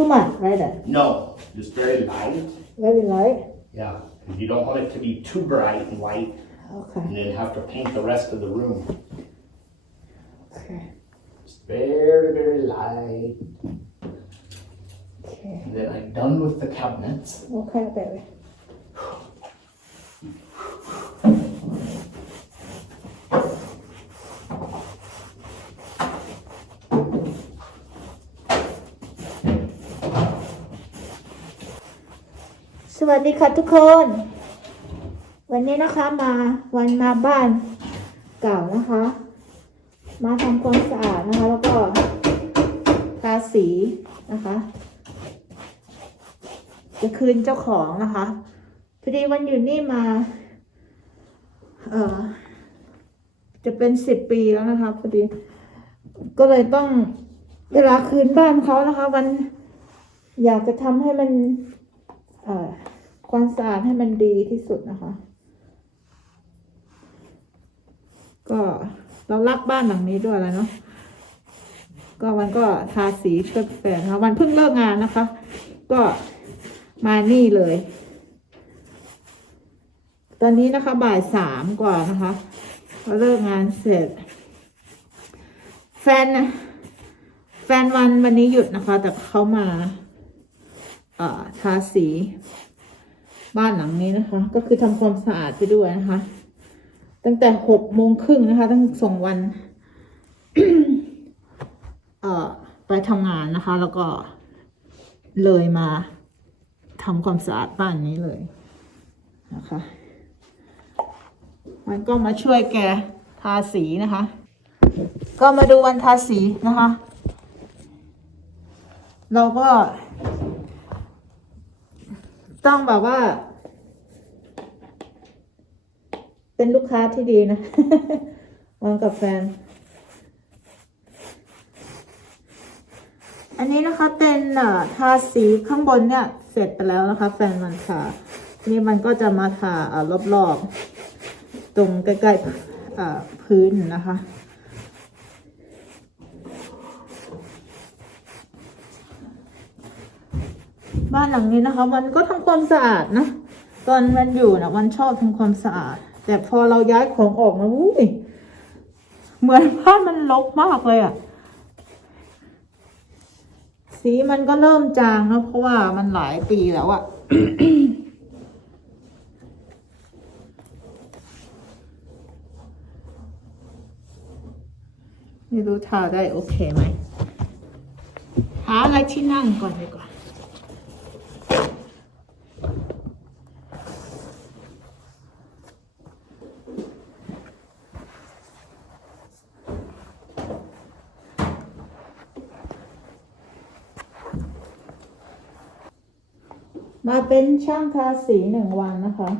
too much right No, just very light. very light Yeah, 'cause you don't want it to be too bright and white okay and then have to paint the rest of the room. okay Just very, very light. okay And then I'm done with the cabinets. okay baby วัสดีค่ะทุกคน วันนี้นะคะมาวันมาบ้านเก่านะคะ มาทำความสะอาดนะคะ แล้วก็ทาสีนะคะ จะคืนเจ้าของนะคะพอดีวันอยู่นี่มา เอ่อ จะเป็นสิบปีแล้วนะคะพอดีก็เลยต้องเวลาคืนบ้านเขานะคะ วันอยากจะทำให้มัน เอ่อ ความสะอาดให้มันดีที่สุดนะคะ ก็เรารักบ้านหลังนี้ด้วยแล้วเนาะก็วันก็ทาสีช่วยแฟนนะคะวันเพิ่งเลิกงานนะคะ ก็มานี่เลย ตอนนี้นะคะบ่ายสามกว่านะคะก็เลิกงานเสร็จ แฟนนะแฟนวันวันนี้หยุดนะคะ แต่เขามา เอ่อทาสี บ้านหลังนี้นะคะ ก็คือทำความสะอาดไปด้วยนะคะ ตั้งแต่หกโมงครึ่งนะคะ ตั้งส่งวัน เอ่อไปทำงานนะคะ แล้วก็เลยมาทำความสะอาดบ้านนี้เลยนะคะ มันก็มาช่วยแกทาสีนะคะ ก็มาดูวันทาสีนะคะ เราก็ ต้องแบบว่า เป็นลูกค้าที่ดีนะวางกับแฟน อันนี้นะคะเป็นอ่อทาสีข้างบนเนี่ย เสร็จไปแล้วนะคะ แฟนมันทาทีนี้มันก็จะมาทาอ่อรอบๆ ตรงใกล้ๆอ่อพื้นนะคะ บ้านหลังนี้นะคะ มันก็ทำความสะอาดนะ ตอนมันอยู่นะมันชอบทำความสะอาด แต่พอเราย้ายของออกมาอุ้ยเหมือนบ้านมันรกมากเลยอะสีมันก็เริ่มจางนะเพราะว่ามันหลายปีแล้วอะไม่รู้ทาได้โอเคไหมหาอะไรที่นั่งก่อนดีกว่า มาเป็นช่างทาสีหนึ่งวันนะคะ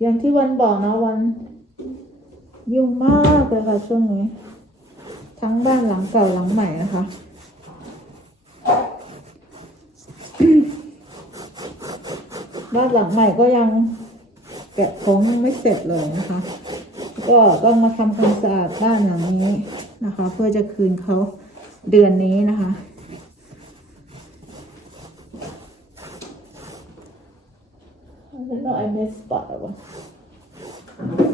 อย่างที่วันบอกนะวัน ยุ่งมากเลยค่ะช่วงนี้ ทั้งบ้านหลังเก่าหลังใหม่นะคะบ้านหลังใหม่ก็ยังแกะของยังไม่เสร็จเลยนะคะ ก็ต้องมาทำความสะอาดบ้านหลังนี้นะคะ เพื่อจะคืนเขาเดือนนี้นะคะ don't know I missed spot อะวะ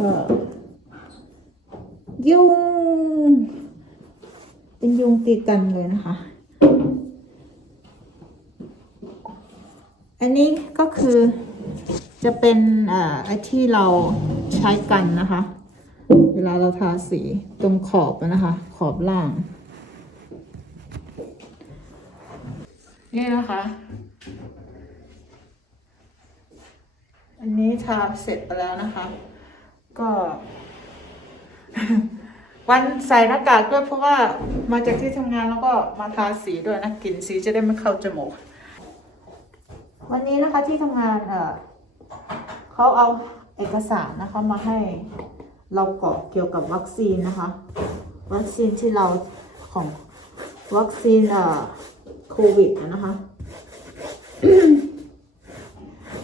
ก็ยุง เป็นยุงตีกันเลยนะคะ อันนี้ก็คือจะเป็นอ่าไอ้ที่เราใช้กันนะคะ เวลาเราทาสีตรงขอบนะคะ ขอบล่าง นี่นะคะ อันนี้ทาเสร็จไปแล้วนะคะ ก็ วันใส่หน้ากากด้วยเพราะว่ามาจากที่ทำงานแล้วก็มาทาสีด้วยนะกลิ่นสีจะได้ไม่เข้าจมูก วันนี้นะคะที่ทำงานเออเขาเอาเอกสารนะคะมาให้เรากรอกเกี่ยวกับวัคซีนนะคะ วัคซีนที่เราของวัคซีนเอ่อโควิดนะคะ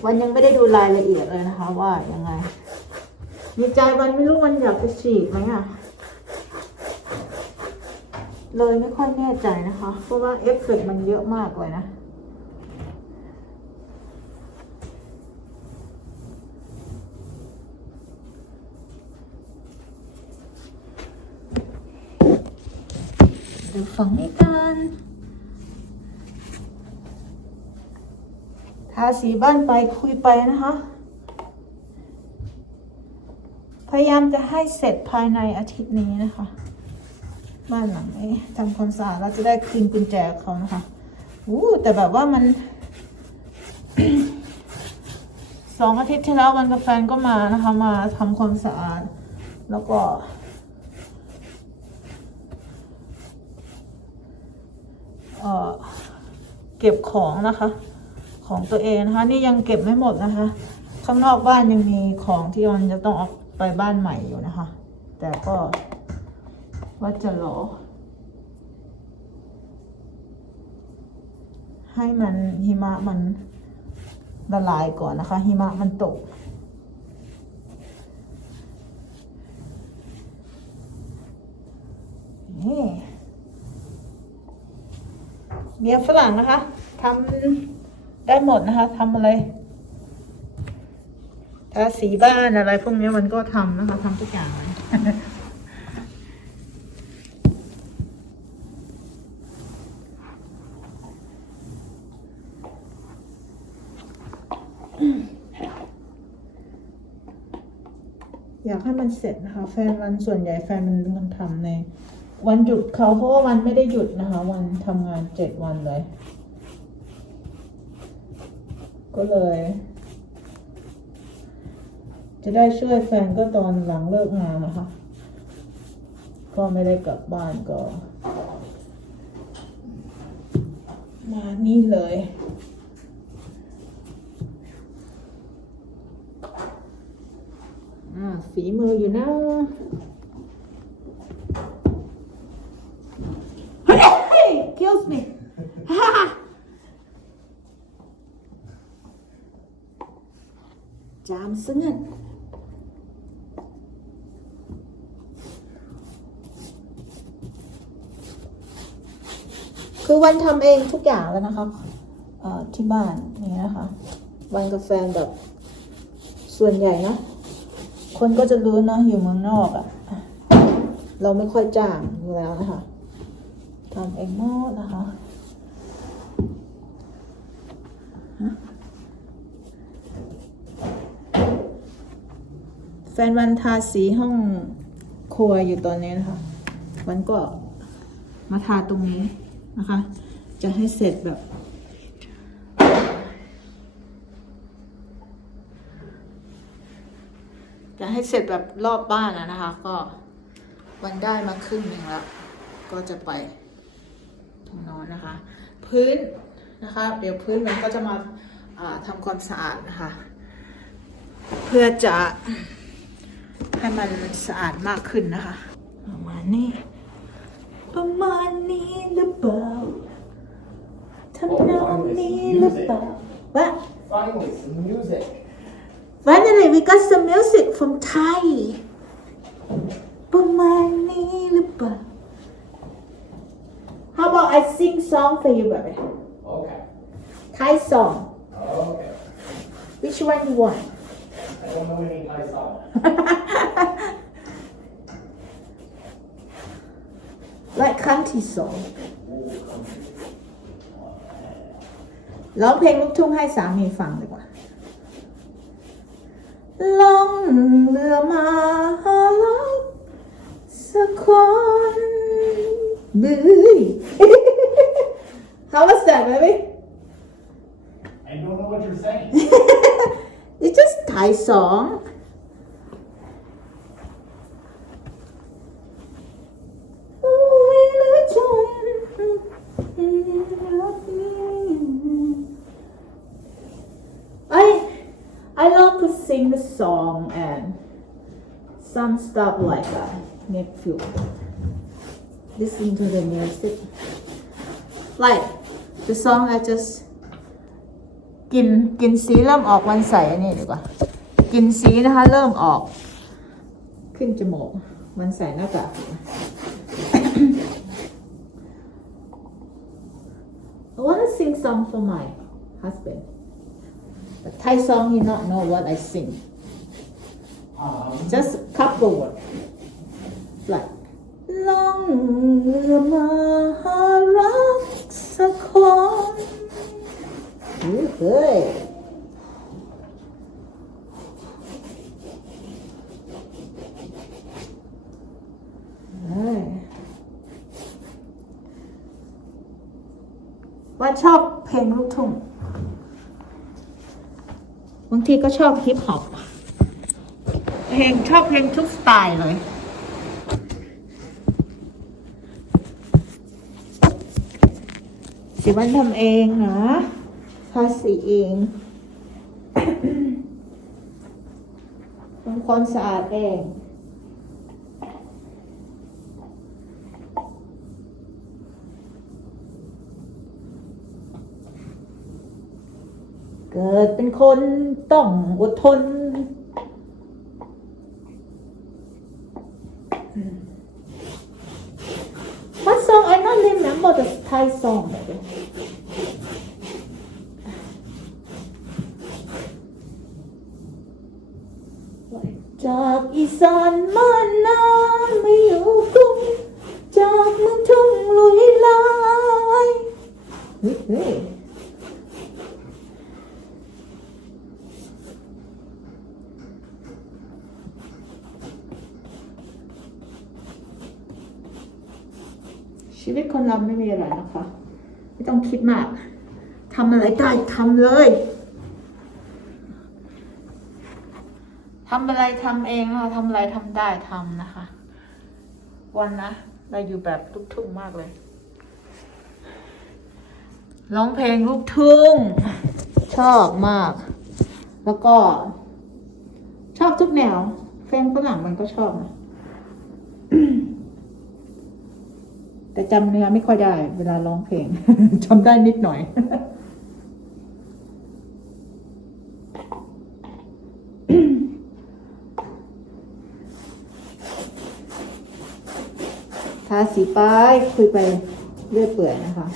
วันยังไม่ได้ดูรายละเอียดเลยนะคะ ว่ายังไง มีใจวันไม่รู้วันอยากจะฉีดไหมอะ เลยไม่ค่อยแน่ใจนะคะ เพราะว่าเอฟเฟกต์มันเยอะมากเลยนะดูฝั่งนี้กันาสีบ้านไปคุยไปนะคะ พยายามจะให้เสร็จภายในอาทิตย์นี้นะคะ บ้านหลังนี้ทำความสะอาดแล้วจะได้คืนกุญแจเขานะคะอู้แต่แบบว่ามันสองอาทิตย์ที่แล้ววันกับแฟนก็มานะคะ มาทำความสะอาด แล้วก็เอ่อเก็บของนะคะ ของตัวเองนะคะ นี่ยังเก็บไม่หมดนะคะ ข้างนอกบ้านยังมีของที่มันจะต้องเอาไปบ้านใหม่อยู่นะคะ แต่ก็ว่าจะรอให้มันหิมะมันละลายก่อนนะคะ หิมะมันตก นี่เมียฝรั่งนะคะทำ ได้หมดนะคะทำอะไรทาสีบ้านอะไรพวกนี้มันก็ทำนะคะทำทุกอย่างเลยอยากให้มันเสร็จนะคะ แฟนวันส่วนใหญ่แฟนมันเป็นคนทำใน วันหยุดเขาเพราะว่าวันไม่ได้หยุดนะคะ วันทำงานเจ็ดวันเลย ก็เลย จะได้ช่วยแฟนก็ตอนหลังเลิกงานนะคะ ก็ไม่ได้กลับบ้านก็ มานี่เลยอ่าฝีมืออยู่นะ Hey, kills me. จา มซึ่งนคือวันทำเองทุกอย่างแล้วนะคะที่บ้านนี่นะคะวันกับแฟแบบส่วนใหญ่นะ คนก็จะรู้นะอยู่เมืองนอกอะ่ะ เราไม่ค่อยจ้างอยู่แล้วนะคะทำเองหมดนะคะฮะ แฟนวันทาสีห้องครัวอยู่ตอนนี้นะคะ วันก็มาทาตรงนี้นะคะ จะให้เสร็จแบบ จะให้เสร็จแบบรอบบ้านอะนะคะ ก็วันได้มาครึ่งหนึ่งแล้วก็จะไปตรงนอนนะคะ พื้นนะคะ เดี๋ยวพื้นมันก็จะมาอ่าทำความสะอาดนะคะ เพื่อจะ ให้มันสะอาดมากขึ้นนะคะ ประมาณนี้ ประมาณนี้หรือเปล่าทำนองนี้หรือเปล่าว่า Finally, some music. Finally, we got some music from Thai. ประมาณนี้หรือเปล่า How about I sing song for you, baby? Okay. Thai song. Okay. Which one you want? I don't know any Thai song. Like country song. ร้องเพลงลูกทุ่งให้สามีฟังดีกว่าล่องเรือมาหาลักสักคนบื้อ How was that, baby? I don't know what you're saying. It's just Thai song. I I love to sing the song and some stuff like that make you listen to the music. Like the song I just กินกินสีเริ่มออกวันใสอันนี้ดีกว่า กินสีนะคะ เริ่มออก ขึ้นจมูกวันใสหน้ากาก I wanna sing song for my husband but Thai song he not know what I sing just couple word like ล่องเรือมา เฮ้ยเฮ้ยเฮ้ยว่าชอบเพลงลูกทุ่ง บางทีก็ชอบฮิปฮอป เพลงชอบเพลงทุกสไตล์เลยสิวันทำเองนะ ภาษีเองทำความสะอาดเองเกิดเป็นคนต้องอดทน What song? I not remember the Thai song. จากอีสานมานนาไม่อยู่กรุงจากเมืองทุ่งลุยลายเฮ้ยเฮ้ยชีวิตคนเราไม่มีอะไรนะคะ ไม่ต้องคิดมากทำอะไรได้ทำเลย ทำอะไรทำเองนะคะทำอะไรทำได้ทำนะคะ วันนะเราอยู่แบบลูกทุ่งมากเลย ร้องเพลงลูกทุ่ง ชอบมาก แล้วก็ ชอบทุกแนวเพลงฝรั่งมันก็ชอบนะแต่จำเนื้อไม่ค่อยได้ เวลาร้องเพลงจำได้นิดหน่อยาสีป้ายคุยไปเรื่อยเปื่อยนะคะ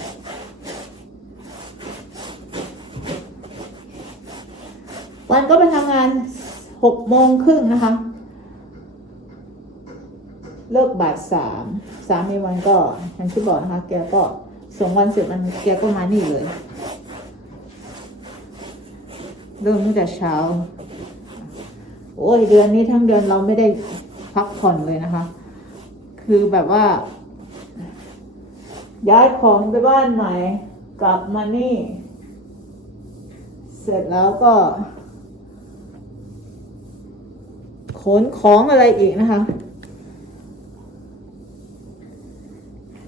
วันก็ไปทำงานหกโมงครึ่งนะคะ เลิกบ่ายสามสามีวันก็อย่างที่บอกนะคะ แกก็ส่งวันเสร็จมันแกก็มานี่เลยเริ่มตั้งแต่เช้า โอ้ยเดือนนี้ทั้งเดือนเราไม่ได้พักผ่อนเลยนะคะ คือแบบว่า ย้ายของไปบ้านใหม่กลับมานี่ เสร็จแล้วก็ขนของอะไรอีกนะคะ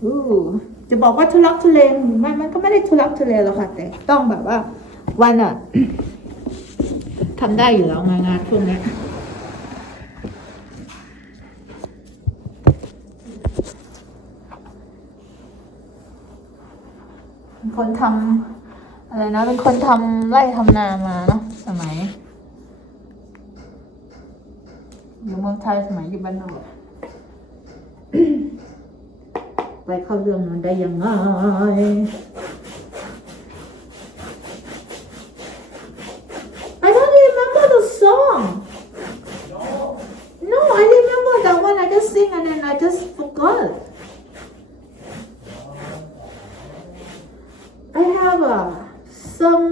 อู้จะบอกว่าทุลักทุเลมันมันก็ไม่ได้ทุลักทุเลหรอกค่ะ แต่ต้องแบบว่า วันอะทำได้อยู่แล้วงานงานพวกเนี้ย เป็น คนทำอะไรนะ เป็นคนทำไร่ทำนามาเนาะสมัยอยู่เมืองไทยสมัยอยู่บ้านนอกไปเข้าเรื่องมันได้ยังไง I don't remember the song. No, I remember that one. I just sing and then I just forgot. I have uh, some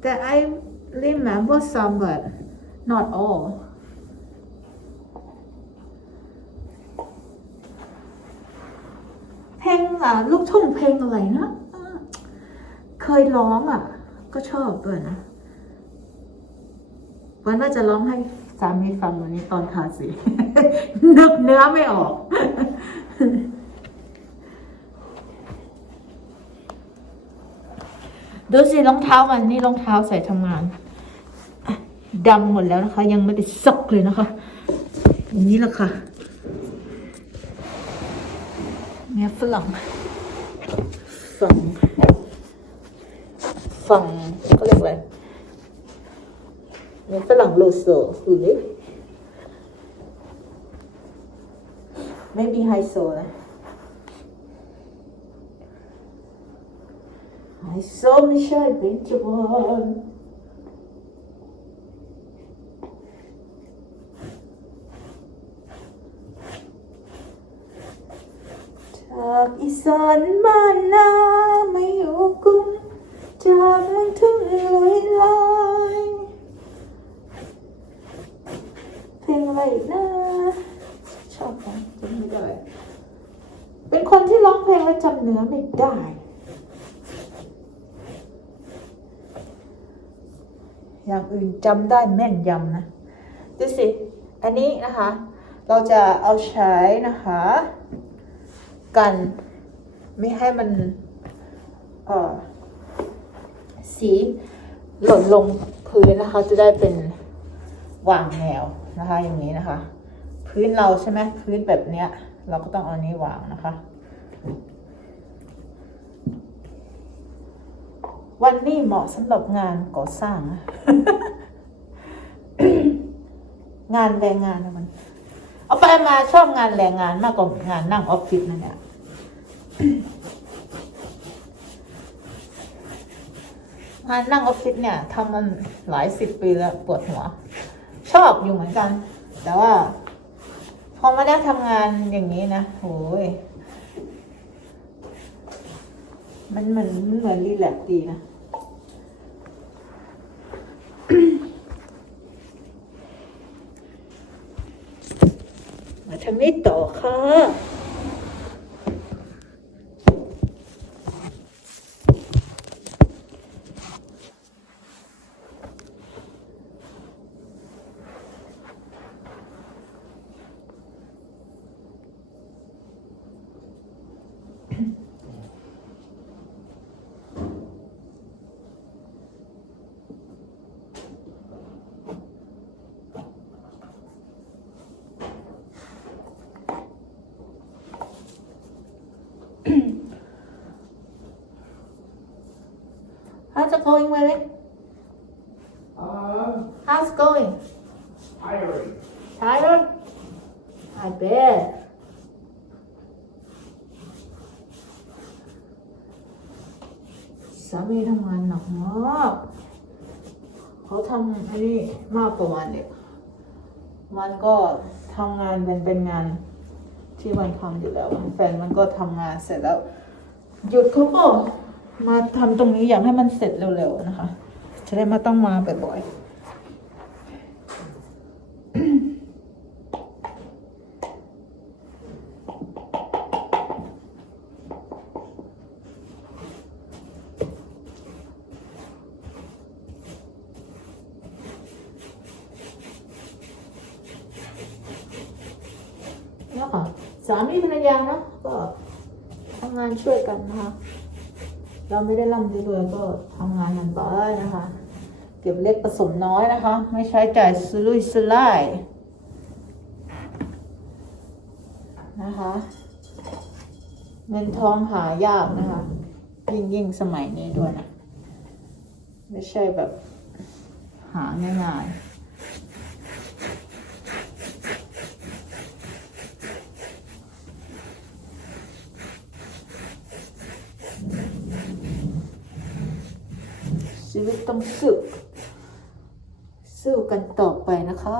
that I remember some, but not all. เพลงอะลูกทุ่งเพลงอะไรนะ เคยร้องอะ ก็ชอบด้วยนะวันว่าจะร้องให้สามีฟังวันนี้ตอนทาสี นึกเนื้อไม่ออก ดูสิรองเท้ามันนี่รองเท้าใส่ทำงานดำหมดแล้วนะคะ ยังไม่ได้ซักเลยนะคะอย่างนี้แหละค่ะเนี่ยฝรั่งฝั่งฝั่งเขาเรียกอะไรเนี่ยฝรั่งโลโซอุ้ยไม่มีไฮโซนะ ส้มไม่ใช่เป็นจวนจากอีสานบ้านนาไม่อยู่กรุงจากเมืองถึงลอยลายเพลงอะไรนะชอบฟังจำไม่ได้เป็นคนที่ร้องเพลงแล้วจำเนื้อไม่ได้ อย่างอื่นจำได้แม่นยำนะดูสิ อันนี้นะคะ เราจะเอาใช้นะคะ กันไม่ให้มันเอ่อสีหล่นลงพื้นนะคะ จะได้เป็นวางแนวนะคะอย่างนี้นะคะ พื้นเราใช่ไหมพื้นแบบเนี้ย เราก็ต้องเอานี้วางนะคะ วันนี้เหมาะสำหรับงานก่อสร้างนะงานแรงงานนะมัน เอาไปมาชอบงานแรงงานมากกว่างานนั่งออฟฟิศนะเนี่ยงานนั่งออฟฟิศเนี่ยทำมันหลายสิบปีแล้วปวดหัว ชอบอยู่เหมือนกัน แต่ว่า พอมาได้ทำงานอย่างนี้นะโอ้ยมันเหมือนมันเหมือนรีแลกดีนะ มาทาง นี้ going, Willie? Um, How's it going? tiring. Tired? I bet. สามีทำงานหนักมากเขาทำอันนี้มากกว่าวันเนี่ยมันก็ทำงานเป็นเป็นงานที่มันทำอยู่แล้ว แฟนมันก็ทำงานเสร็จแล้ว หยุดเขาก็ มาทำตรงนี้อยากให้มันเสร็จเร็วๆนะคะ จะได้ไมาต้องมาบ่อยๆเนี่ยค่ะสามีภรรยาเนาะก็ทำงานช่วยกันนะคะ เราไม่ได้ร่ำรวยก็ทำงานกันไปนะคะ เก็บเล็กผสมน้อยนะคะ ไม่ใช้จ่ายสุรุ่ยสุร่ายนะคะ เงินทองหายากนะคะ ยิ่งยิ่งสมัยนี้ด้วยนะ ไม่ใช่แบบหาง่ายๆ วิตต้องสู้สู้กันต่อไปนะคะ